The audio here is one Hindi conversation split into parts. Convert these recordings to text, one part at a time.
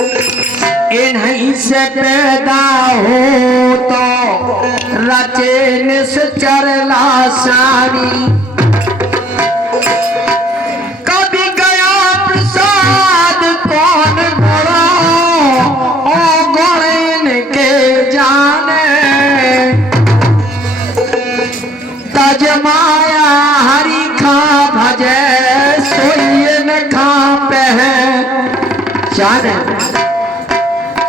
इन्हीं से पैदा हो तो रचे निश्चर लासानी। कभी गया प्रसाद कौन गुणो ओ गुण इनके जाने। तज माया हरि खा भजे सोइन खा पहचाने।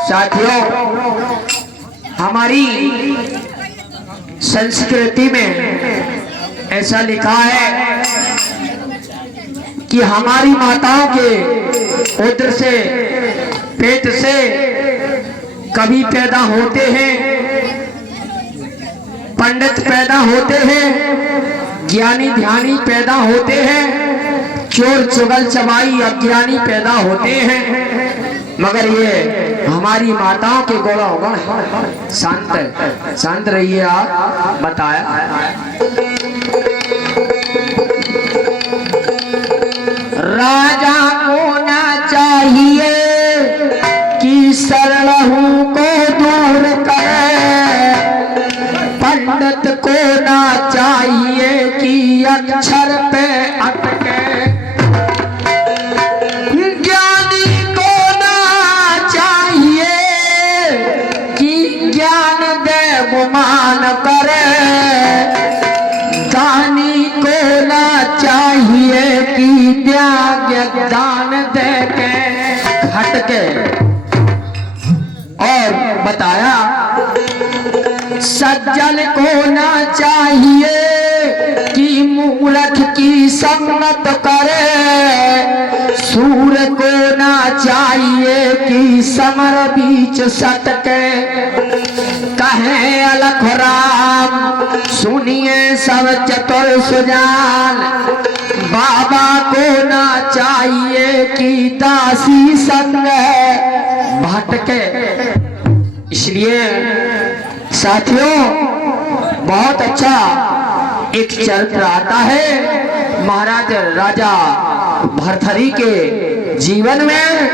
साथियों, हमारी संस्कृति में ऐसा लिखा है कि हमारी माताओं के उदर से, पेट से कवि पैदा होते हैं, पंडित पैदा होते हैं, ज्ञानी ध्यानी पैदा होते हैं, चोर चुगल चबाई अज्ञानी पैदा होते हैं। मगर ये हमारी माताओं के गुण शांत शांत रहिए। आप बताया राजा को ना चाहिए कि सरलहू को दूर करे, पंडित को ना चाहिए कि अक्षर पे अटके, गुमान करे, दानी को ना चाहिए कि त्याग दान दे के हटके। और बताया सज्जन को ना चाहिए कि मूर्ख की संगत करे, सूर को ना चाहिए कि समर बीच सटके। कहे अलख राम सुनिए सब चतुर सुजान, बाबा को ना चाहिए कि दासी संग भटके। इसलिए साथियों, बहुत अच्छा एक चरित्र आता है महाराज राजा भरथरी के जीवन में,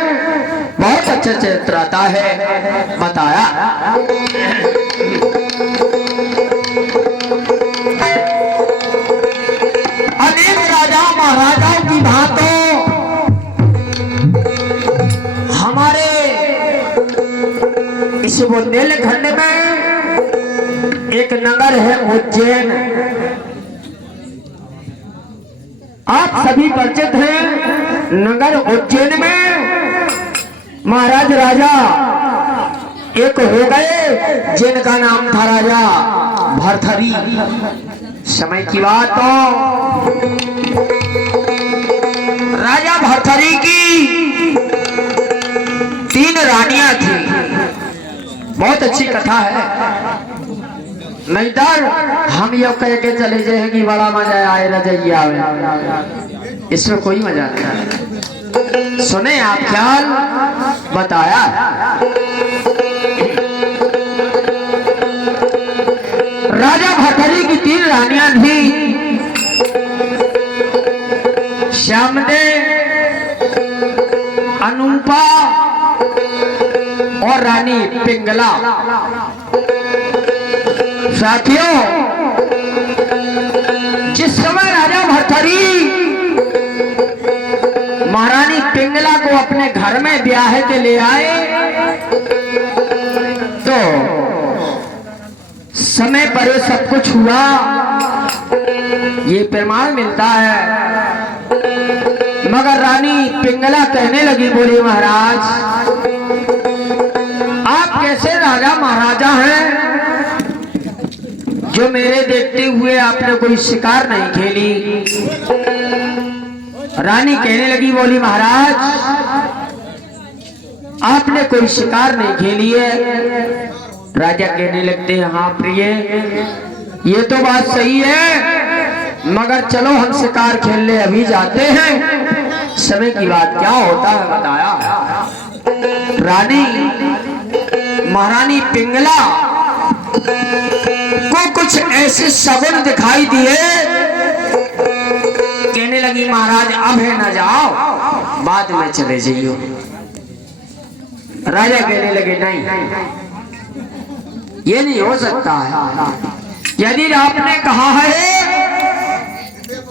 बहुत अच्छा चरित्र आता है। बताया अनेक राजा महाराजाओं की भांति हमारे इस बुंदेलखंड में एक नगर है उज्जैन। आप सभी परिचित हैं। नगर उज्जैन में महाराज राजा एक हो गए जिनका नाम था राजा भरथरी। समय की बात तो राजा भरथरी की 3 रानियां थी। बहुत अच्छी कथा है, नहीं डर हम ये कह के चले जाएंगे बड़ा मजा आए रजैया में, इसमें कोई मजा नहीं। सुने आप ख्याल। बताया राजा भरथरी की 3 रानियां थी, श्यामदे, अनूपा और रानी पिंगला। साथियों, जिस समय राजा भरथरी महारानी पिंगला को अपने घर में ब्याह के ले आए तो समय पर सब कुछ हुआ, ये प्रमाण मिलता है। मगर रानी पिंगला कहने लगी, बोली महाराज आप कैसे राजा महाराजा हैं जो मेरे देखते हुए आपने कोई शिकार नहीं खेली। रानी कहने लगी, बोली महाराज आपने कोई शिकार नहीं खेली है। राजा कहने लगते हैं, हाँ प्रिय ये तो बात सही है, मगर चलो हम शिकार खेलने अभी जाते हैं। समय की बात क्या होता है बताया। रानी महारानी पिंगला को कुछ ऐसे सगुन दिखाई दिए, कहने लगी महाराज अब है न जाओ, बाद में चले जाइयो। राजा कहने लगे नहीं, ये नहीं हो सकता है। यदि आपने कहा है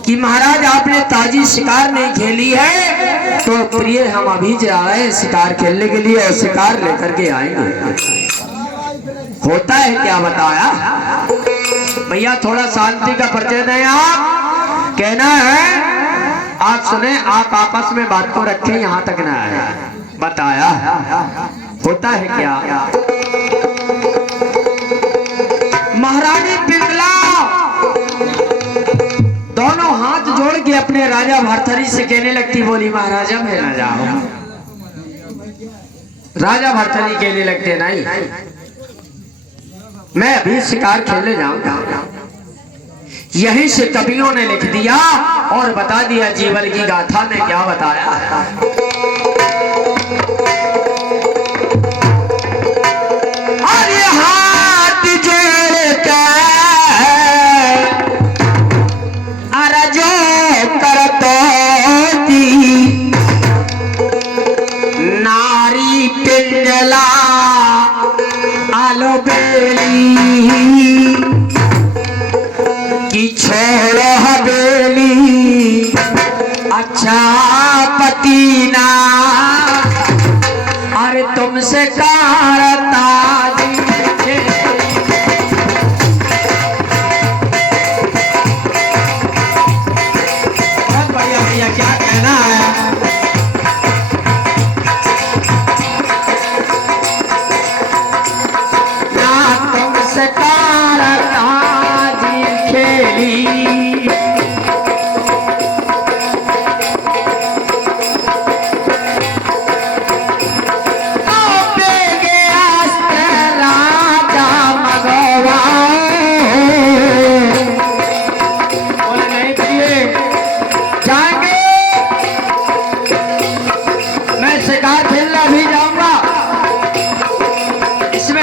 कि महाराज आपने ताजी शिकार नहीं खेली है तो प्रिय हम अभी जा रहे हैं शिकार खेलने के लिए और शिकार लेकर के आएंगे। होता है क्या बताया भैया, थोड़ा शांति का परिचय दें। आप कहना है आप सुने, आप आपस में बात को रखें, यहाँ तक ना आए। बताया होता है क्या। महारानी पिंगला दोनों हाथ जोड़ के अपने राजा भरथरी से कहने लगती, बोली महाराजा मैं ना जाऊं। राजा भरथरी कहने लगते नहीं, मैं अभी शिकार खेलने जाऊंगा। यहीं से कवियों ने लिख दिया और बता दिया जीवन की गाथा में क्या बताया। अरे हाथ जोड़ के अरजो करतो दी नारी पिंगला आलो बेली की छोड़ हवेली अच्छा पतीना, अरे तुमसे कारता भैया भैया क्या कहना है।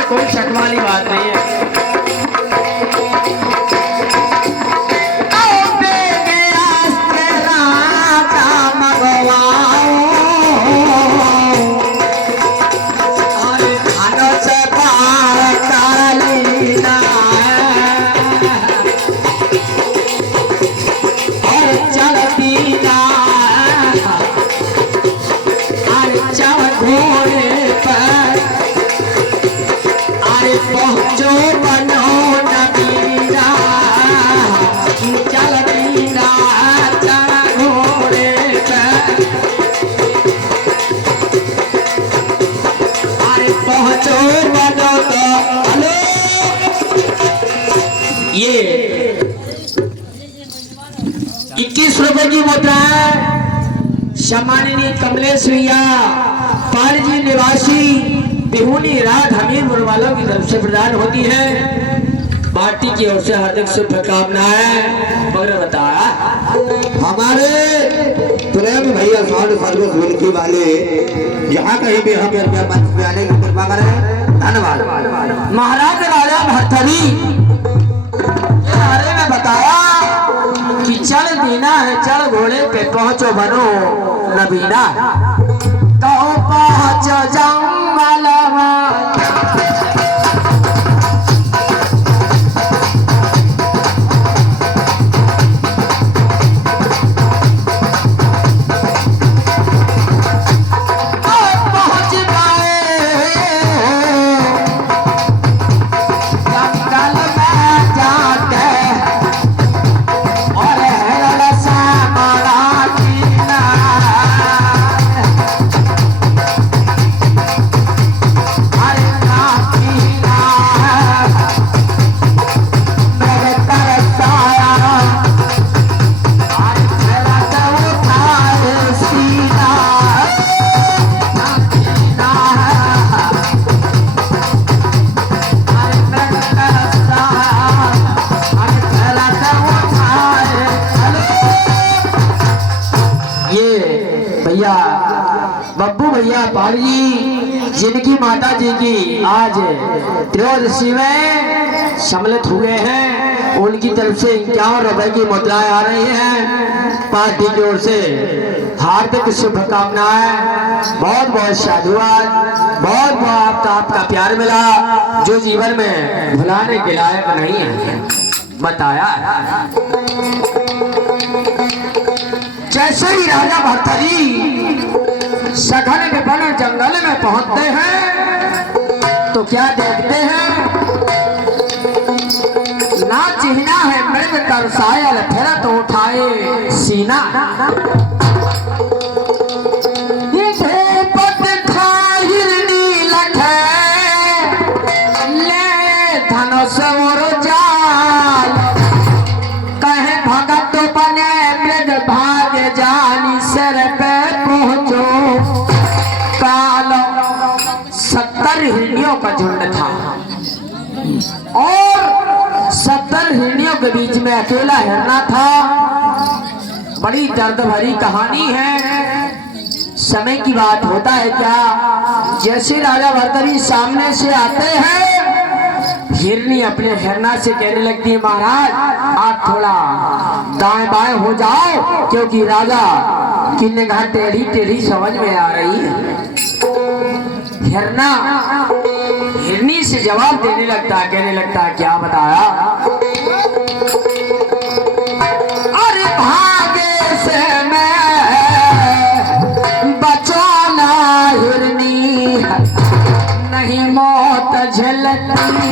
कोई शक वाली बात नहीं है। ये 21 रुपए की मुद्रा है। सम्माननीय कमलेश भैया पारजी निवासी बिहुनी रात हमीरपुर वालों की तरफ से प्रदान होती है। पार्टी की ओर से हार्दिक शुभकामनाएं। मगर बताया हमारे प्रेम भैया साउंड सर्विस मिल्की वाले यहाँ कहीं भी हमें मंच पे आने की कृपा करें, धन्यवाद। महाराज राजा भरथरी में बताया कि चल दीना है, चल घोड़े पे पहुंचो बनो नबीना, तो पहुंचो जंगल भैया पाल जी जिनकी माता जी की आज त्रयोदशी में सम्मिलित हुए हैं, उनकी तरफ से 51 रुपए की मुद्राएं आ रही हैं। पार्टी की ओर से हार्दिक शुभकामनाएं, बहुत बहुत साधुवाद, बहुत बहुत आपका प्यार मिला जो जीवन में भुलाने के लायक नहीं है बताया। जैसे ही राजा भर्तरी सघन विपन जंगल में पहुंचते हैं तो क्या देखते हैं, ना चिन्हना है मृग कर सायल फिरत उठाए सीना। धनुष और जाल कहे भगत बने मृग भाग जानी सिर पे पहुंचो काल। 70 हिरनियों का झुंड था और 70 हिरनियों के बीच में अकेला हिरना था। बड़ी दर्द भरी कहानी है। समय की बात होता है क्या, जैसे राजा भर्तरी सामने से आते हैं, हिरनी अपने हिरना से कहने लगती है, महाराज आप थोड़ा दाएं बाएं हो जाओ क्योंकि राजा की निगाह टेढ़ी टेढ़ी समझ में आ रही है। हिरना हिरनी से जवाब देने लगता है, कहने लगता है क्या बताया, अरे भागे से मैं बचाना हिरनी नहीं मौत झलकती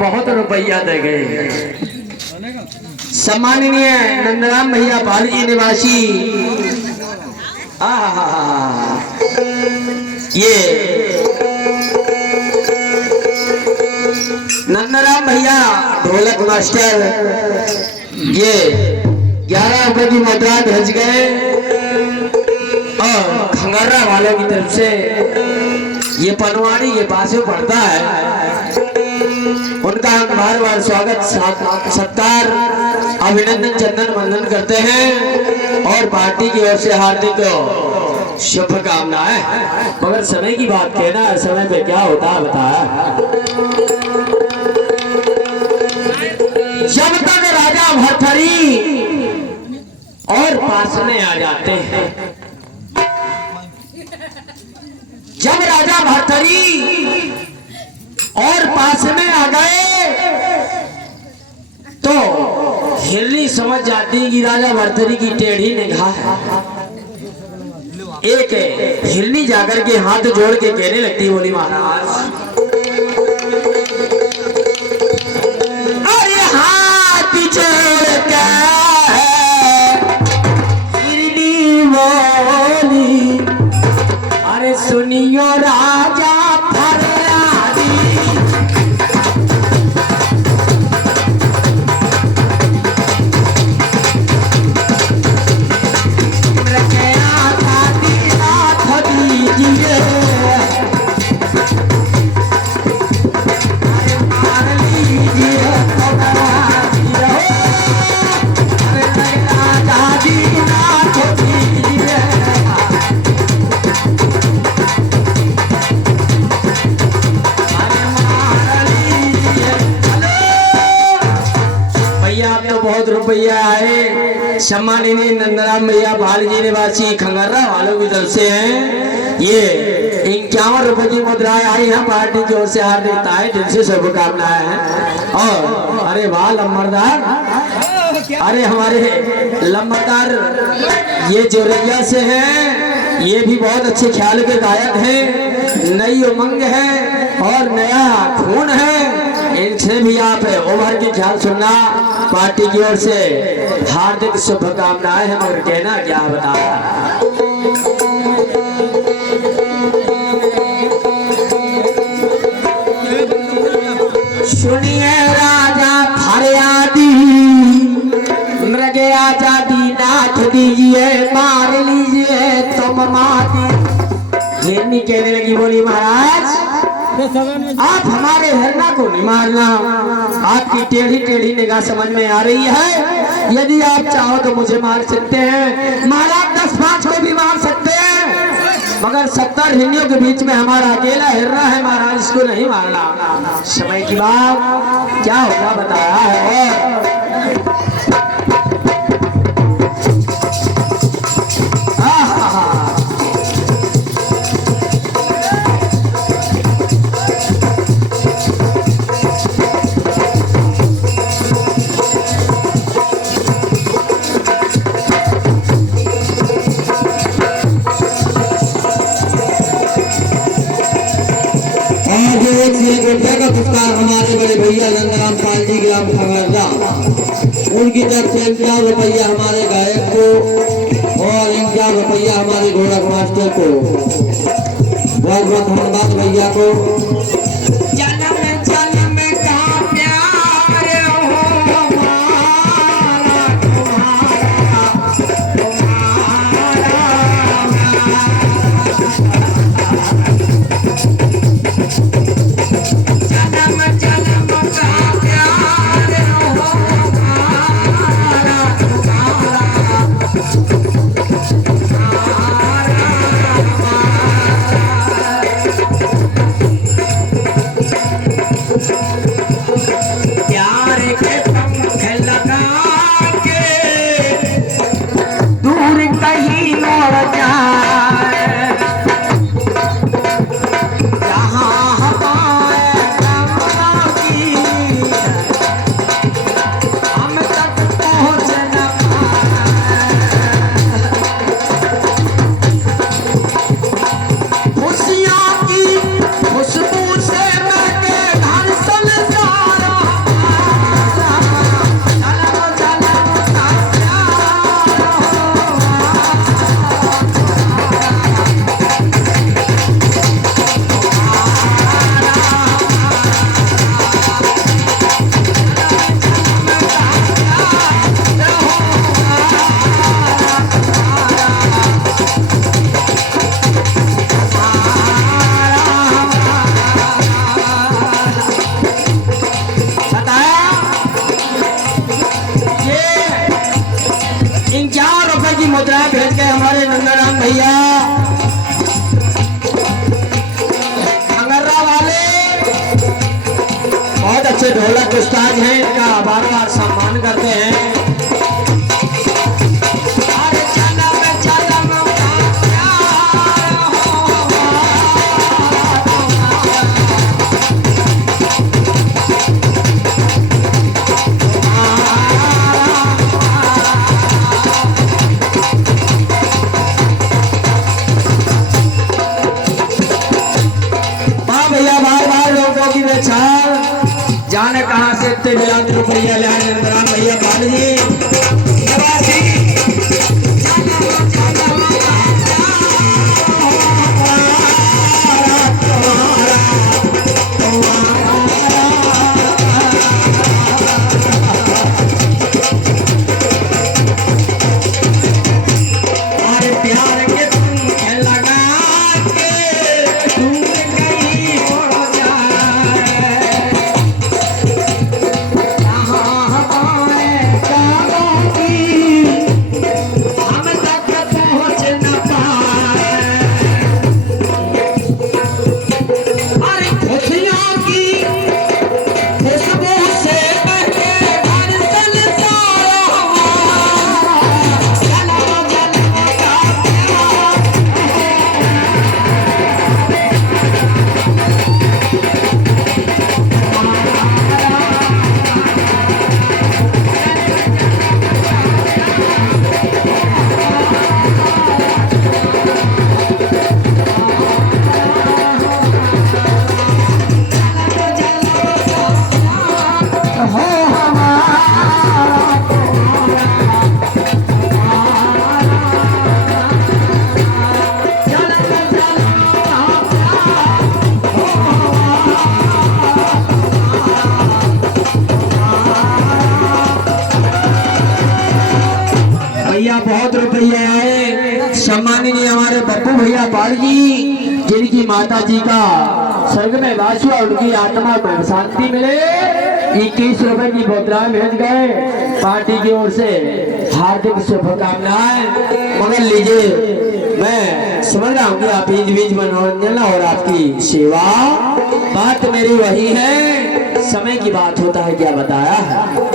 बहुत रुपया दे गए। सम्माननीय नंदराम भैया पालजी निवासी ये नंदराम भैया ढोलक मास्टर ये 11 रुपए की मुद्रा भेज गए और खंगर्रा वालों की तरफ से ये पनवाड़ी के पास में पड़ता है, उनका हम बार बार स्वागत सत्कार अभिनंदन चंदन वंदन करते हैं और पार्टी की ओर से हार्दिक शुभकामनाएं। मगर समय की बात कहना है, समय पे क्या होता है बताया। जब तक राजा भर्तरी और पासने आ जाते हैं, जब राजा भर्तरी और पास में आ गए तो हिरनी समझ जाती कि राजा भर्तरी की टेढ़ी निगाह है। एक हिरनी जाकर के हाथ जोड़ के कहने लगती, बोली महाराज अरे हाथ जोड़ के हिरनी बोली, अरे सुनियो राजा फरियादी, रुपया आए सम्मानीय नंदराम भैया भाल जी निवासी खंगर्रा वालों की तरफ से हैं। ये 51 रुपए की मुद्राएं आई हैं पार्टी की ओर से, हार्दिक ताए दिल से शुभकामनाएं हैं। और अरे वाह लंबरदार, अरे हमारे लंबरदार ये जोरैया से हैं, ये भी बहुत अच्छे ख्याल के गायक हैं, नई उमंग है और नया खून है, इनसे भी आप उभर के ख्याल सुनना। पार्टी की ओर से हार्दिक शुभकामनाएं हैं, मगर कहना क्या बता। सुनिए राजा फरियादी, मृग आजादी नाथ दीजिए, मार लीजिए तुम माती। हिरनी कहने लगी, बोली महाराज आप हमारे हिरना को नहीं मारना, आपकी टेढ़ी टेढ़ी निगाह समझ में आ रही है, यदि आप चाहो तो मुझे मार सकते हैं, महाराज 10-5 को भी मार सकते हैं, मगर 70 हिरनियों के बीच में हमारा अकेला हिरना है महाराज, इसको नहीं मारना। समय की बात क्या होगा बताया है। का पुरस्कार हमारे बड़े भैया नंदराम पाल जी ग्राम खंगर्रा, उनकी तरफ से 51 रुपया हमारे गायक को और 51 रुपया हमारे गोरख मास्टर को, बहुत बहुत धन्यवाद भैया को। भैया खंगर्रा वाले बहुत अच्छे ढोलक उस्ताद हैं, इनका बार बार सम्मान करते हैं। जाने कहाँ से इतने बिलात रुपया ले आए नंदराम भैया पाल जी नवासी। बहुत रुपये आए सम्मानीय हमारे बप्पू भैया पाल जी जिनकी माता जी का स्वर्ग में वास हुआ, उनकी आत्मा को शांति मिले। 21 रुपए की मुद्राएं भेज गए पार्टी की ओर से, हार्दिक शुभकामनाएं। मगर लीजिए, मैं समझ रहा हूँ कि आप बीच बीच मनोरंजन और आपकी सेवा, बात मेरी वही है, समय की बात होता है क्या बताया है।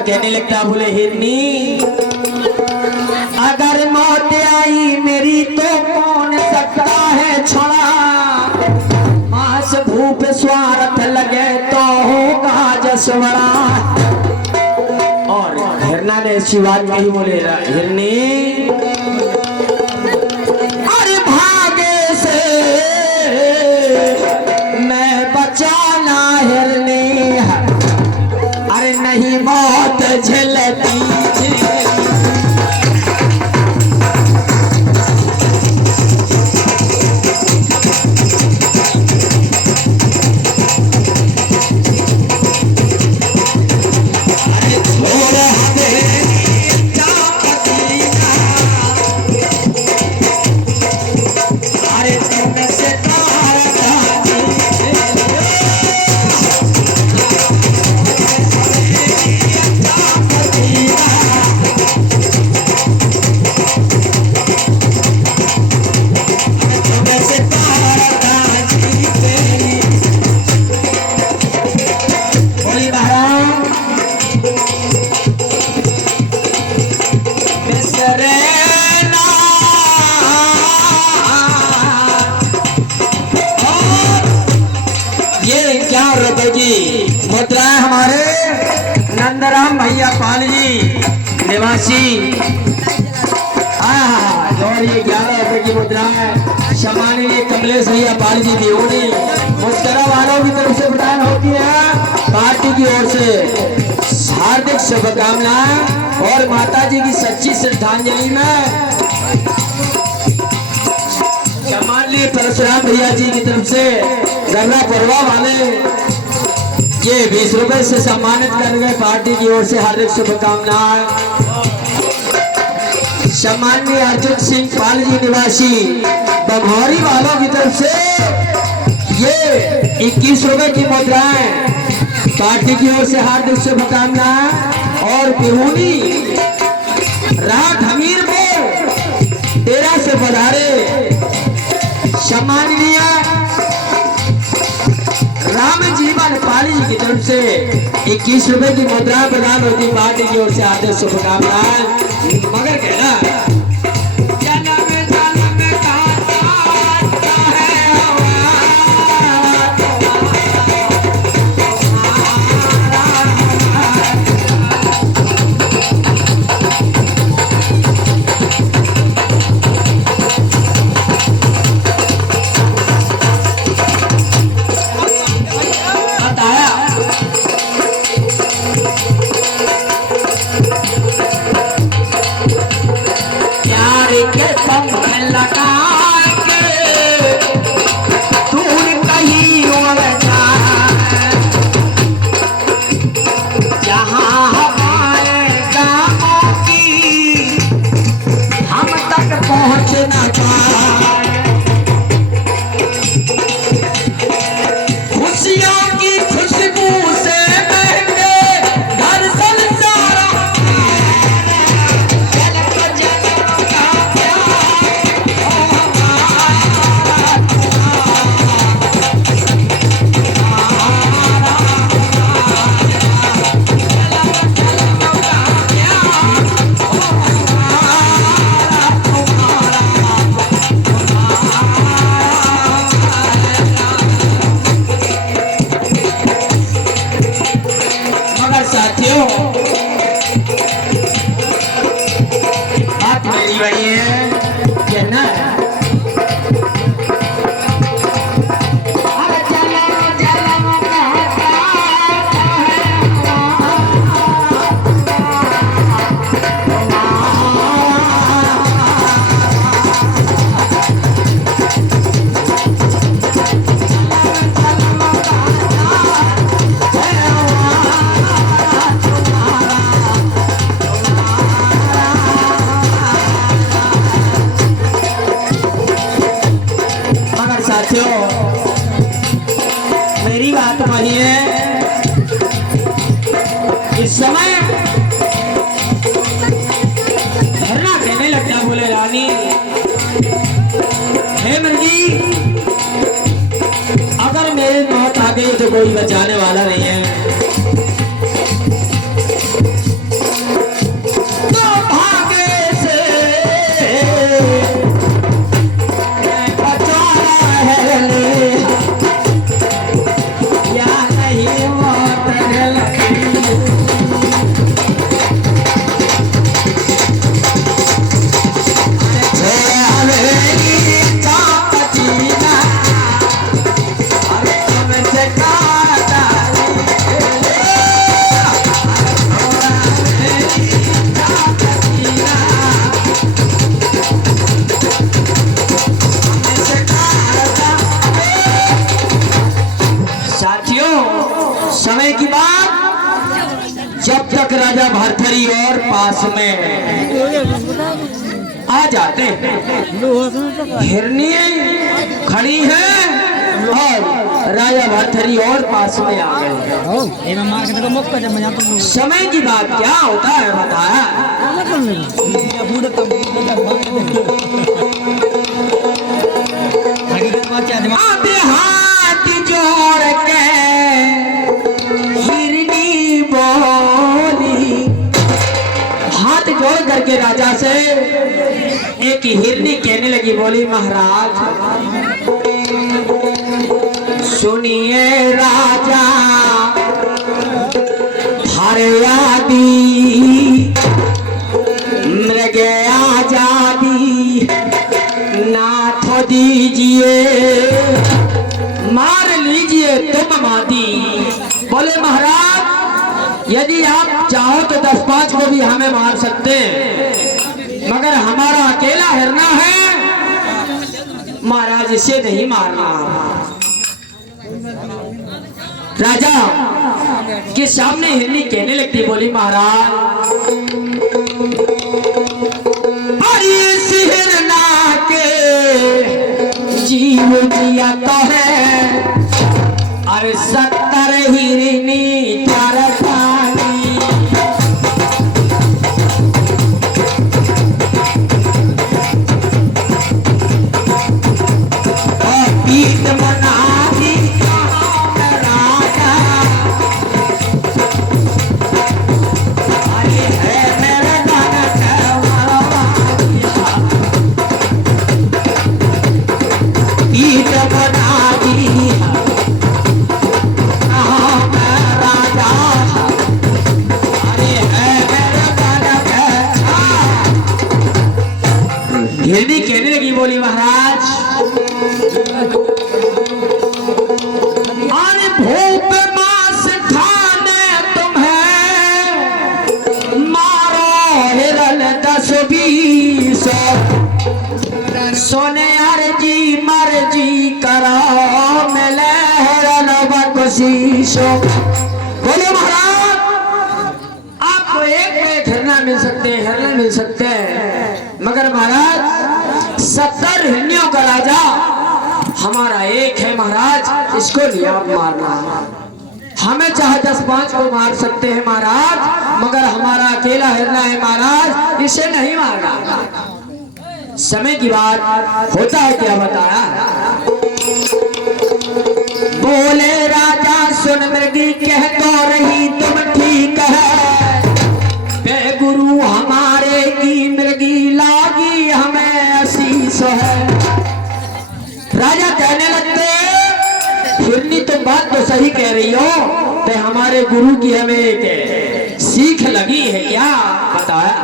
कहने लगता बोले हिरनी, अगर मौत आई मेरी तो कौन सकता है छड़ा, मास भूप स्वार्थ लगे तो होगा जसवड़ा। और हिरना ने ऐसी बात कही, बोले हिरनी अरे भागे से मैं बचाना हिरनी, अरे नहीं मौत झेलती मुद्राएं हमारे नंदराम भैया पाल जी निवासी। और ये 11 रुपए की मुद्राएं सम्मानीय कमलेश भैया पाल जी दियोनी मुस्करा वालों की तरफ से प्रदान होती है। पार्टी की ओर से हार्दिक शुभकामनाएं और माता जी की सच्ची श्रद्धांजलि में सम्मानीय परशुराम भैया जी की तरफ से गर्रा परवा वाले ये 20 रुपए से सम्मानित कर गए। पार्टी की ओर से हार्दिक शुभकामनाएं। सम्मानीय अर्जुन सिंह पाल जी निवासी बमौरी वालों की तरफ से ये 21 रुपए की मुद्राएं पार्टी की ओर से हार्दिक शुभकामनाएं। और बिहुनी रात हमीरपुर तेरा से पधारे सम्मानीय राम जीवन मेहमान पाली जी की तरफ से 21 रुपए की मुद्रा प्रदान होती पार्टी की ओर से आते शुभकामनाएं। मगर कहना मेरी बात मानिए, इस समय धरना कहने लगता बोले रानी हे मर्गी, अगर मेरी मौत आ गई तो कोई बचाने वाला नहीं है, तो भाग्य से समय की बात, जब तक राजा भरथरी और पास में आ जाते हैं, हिरनी खड़ी है और राजा भरथरी और पास में आ गए। समय की बात क्या होता है बताया। आते हाथ जोड़ के जोड़ करके राजा से एक हिरनी कहने लगी, बोली महाराज सुनिए राजा फरियादी, मृग आजादी नाथ दीजिए, मार लीजिए तुम माती। बोले महाराज यदि आप चाहो तो 10-5 को भी हमें मार सकते हैं, मगर हमारा अकेला हिरना है, महाराज इसे नहीं मारना। राजा के सामने हिरनी कहने लगती, बोली महाराज अरे इस हिरना के जीव जिया तो है, अरे 70 हिरनी राजा हैरान बकोशीशो। बोले महाराज, आपको एक हिरना मिल सकते हैं, हिरना मिल सकते हैं, मगर महाराज 70 हिरनियों का राजा हमारा एक है महाराज, इसको नहीं आप मारना। हमें चाहे 10-5 को मार सकते हैं महाराज, मगर हमारा अकेला हिरना है महाराज, इसे नहीं मारना। समय की बात होता है क्या बताया। बोले राजा सुन मृगी कह तो रही तुम ठीक है, बे गुरु हमारे की मृगी लागी हमें आशीष है। राजा कहने लगते, हिरनी तुम बात तो सही कह रही हो, तो हमारे गुरु की हमें एक सीख लगी है क्या बताया।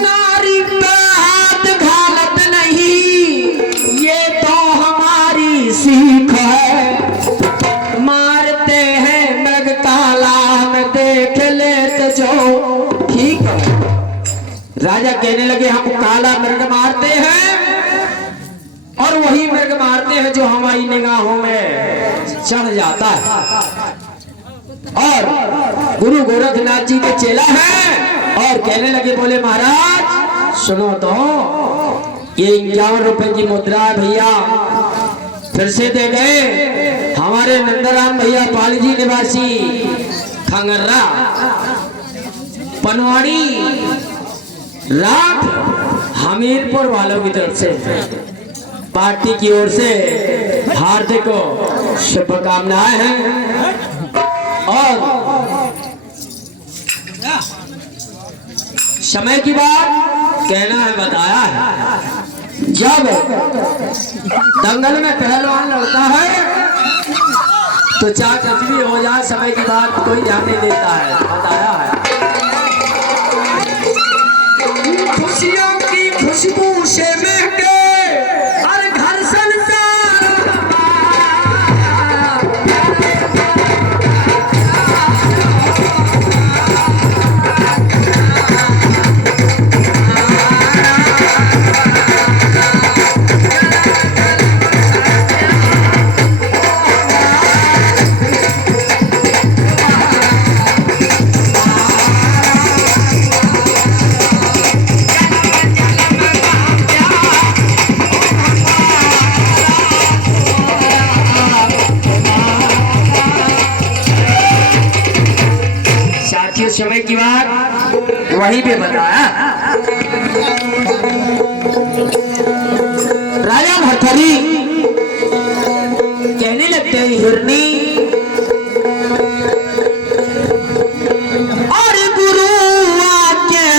नारी पे हाथ घालत नहीं, ये तो हमारी सीख है। मारते हैं मृग काला में देख लेते जो ठीक है। राजा कहने लगे हम काला मृग मारते हैं और वही मृग मारते हैं जो हमारी निगाहों में चढ़ जाता है। और गुरु गोरखनाथ जी के चेला हैं और कहने लगे, बोले महाराज सुनो तो, ये 51 रुपए की मुद्रा है भैया, फिर से दे गए हमारे नंदराम भैया पालजी निवासी खंगर्रा पनवाड़ी रात हमीरपुर वालों की तरफ से पार्टी की ओर से हार्दिक शुभकामनाएं हैं। और समय की बात कहना है बताया है, जब दंगल में पहलवान लड़ता है तो चाहे कुछ भी हो जाए, समय की बात कोई ध्यान नहीं देता है, बताया है। खुशियों की खुशबू से महके हर घर संसार, समय की बात वही पे बताया। राजा भरथरी कहने लगते हैं, हिरनी और गुरु आज्ञा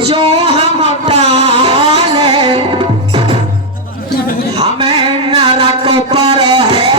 जो हम डाले, हमें नरक पर है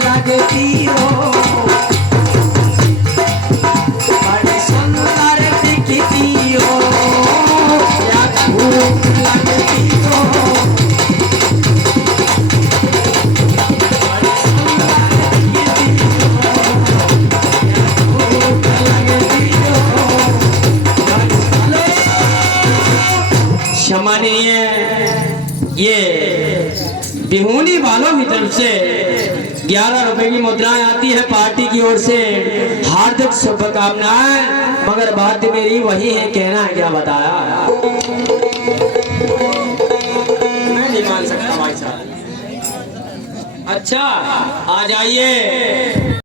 लगती हो, बड़ी सुंदर दिखती हो, क्या खूब लगती हो, बड़ी सुंदर दिखती हो, क्या खूब लगती हो। क्षमानीय ये बिहूनी वालों की तरफ से 11 रुपए की मुद्राएं आती है पार्टी की ओर से, हार्दिक शुभकामनाएं। मगर बात मेरी वही है, कहना है क्या बताया, मैं नहीं मान सकता भाई साहब। अच्छा आ जाइए।